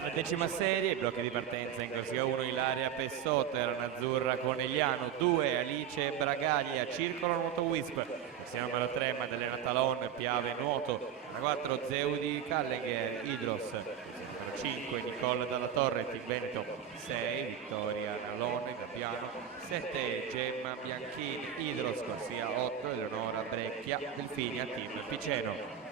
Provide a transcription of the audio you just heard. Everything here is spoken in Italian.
Per la 10ª serie, blocchi di partenza in corsia 1 Ilaria Pessotter, Azzurra Conegliano, 2 Alice Bragaglia, Circolo Nuoto Wisp, corsia numero 3 Maddalena Talon, Piave Nuoto, la 4 Zeudi Callegher, Idros, corsia numero 5 Nicole Dalla Torre, Team Veneto, 6 Vittoria Nalone, Gabbiano, 7 Gemma Bianchini, Idros, corsia 8 Eleonora Brecchia, Delfinia, Team Piceno.